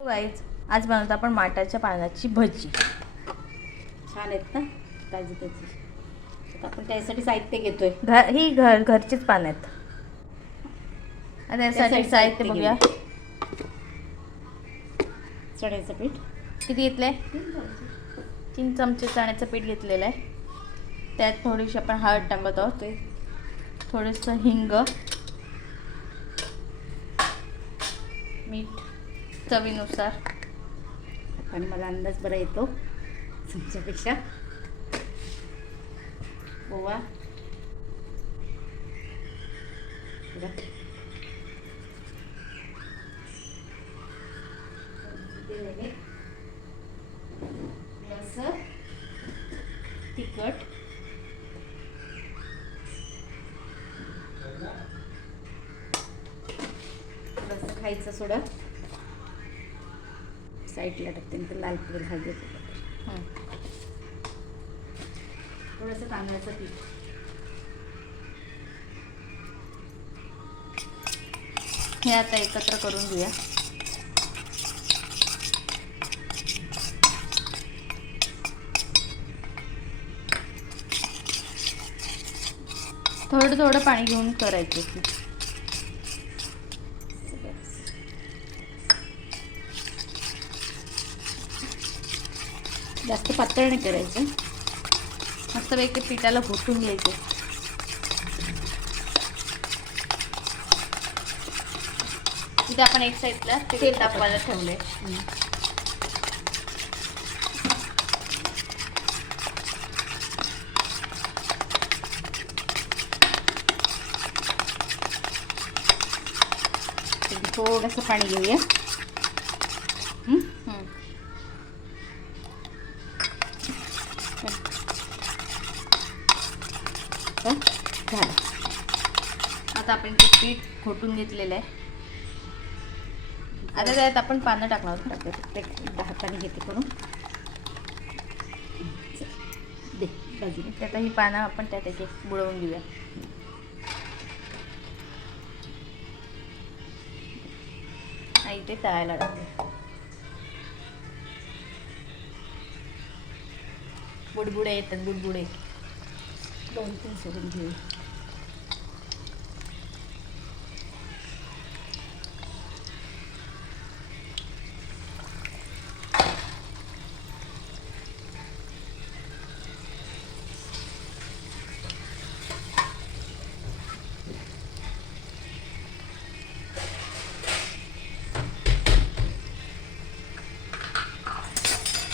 Guys आज बनवतो आपण माटाच्या पानाची भजी. छान आहेत ना, ताजी ताजी. आता आपण त्यासाठी साहित्य घेतोय. ही घरचीच पानं आहेत. आता त्यासाठी साहित्य बघूया. चण्याचं पीठ किती घेतलंय? 3 चमचे चण्याचं पीठ घेतलेलं आहे. त्यात थोडीशी आपण हळद टाकत आहोत, थोडंसं हिंग, मीठ चवीनुसार. आणि मला अंदाज बरा येतो चमच्यापेक्षा. ओवा, तिखट, थोडंसं खायचं सोडा साईडला टाकते, नंतर लाल पुढे भाजी. थोडंसं तांदळाचं पीठ. हे आता एकत्र करून घेऊया. थोडं थोडं पाणी घेऊन करायचं. जास्त पातळ नाही करायचं, मस्तपैकी पिठाला घोटून घ्यायचं. इथे आपण एक साईडला तेल तापवायला ठेवलंय. थोडंसं पाणी घेऊया. झालं. आता आपण ते पीठ घोटून घेतलेलं आहे. आता त्यात आपण पानं टाकणार आहोत. ते हाताने घेते करून दे बाजूने. त्यात ही पानं आपण त्यात बुडवून घेऊया. आणि ते तळायला टाकूया. बुडबुडे येतात, बुडबुडे 2-3 सोडून घेऊ.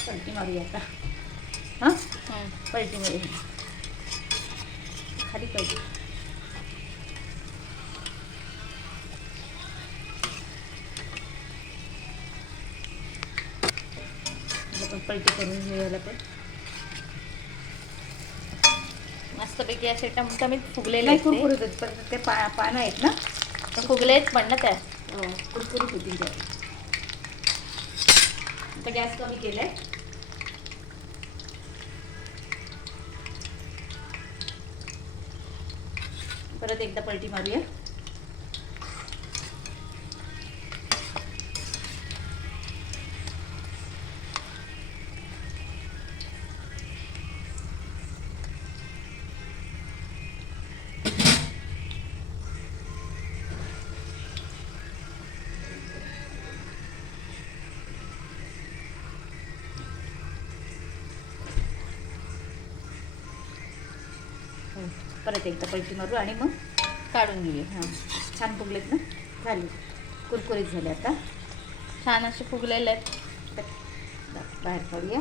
पलटी मारूया आता. पलटीमध्ये खाली पलटी. आपण पलटी करून घेऊया. पण मस्तपैकी असे टमटमीत फुगलेले नाही, कुरकुरीत होते. परत ते पानं आहेत ना, तर फुगलेच पण ना त्या कुरकुरीत होतील त्या. आता गॅस कमी केलाय. परत एकदा पलटी मारूया. परत एकदा पलटी मारू आणि मग काढून घेऊया. छान फुगलेत ना, झाले, कुरकुरीत झाले. आता छान असे फुगलेले आहेत. बाहेर काढूया.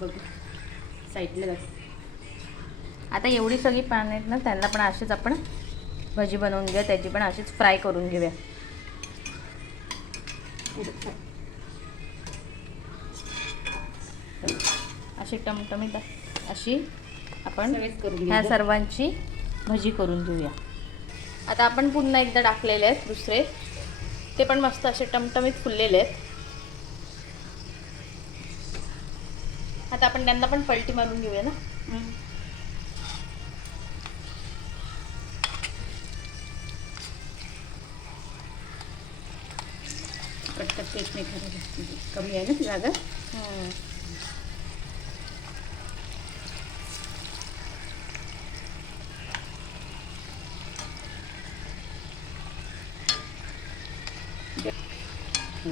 बघू साईडला. आता एवढी सगळी पानं आहेत ना, त्यांना पण अशीच आपण भजी बनवून घेऊया. त्याची पण अशीच फ्राय करून घेऊया. अशी टमटमीत अशी आपण ह्या सर्वांची भजी करून घेऊया. आता आपण पुन्हा एकदा टाकलेले आहेत दुसरे, ते पण मस्त असे टमटमीत फुललेले आहेत. आता आपण त्यांना पण पलटी मारून घेऊया ना. कटकट पेट नाही खराब म्हणजे कमी आहे ना ती जागा. हम्म.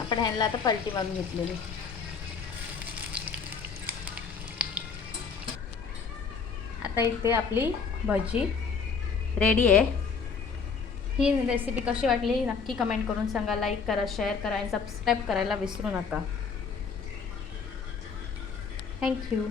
आपण ह्यांना आता पलटी मारून घेतलेली. आता इथे आपली भजी रेडी आहे. ही रेसिपी कशी वाटली नक्की कमेंट करून सांगा. लाईक करा, शेअर करा आणि सबस्क्राईब करायला विसरू नका. थँक्यू.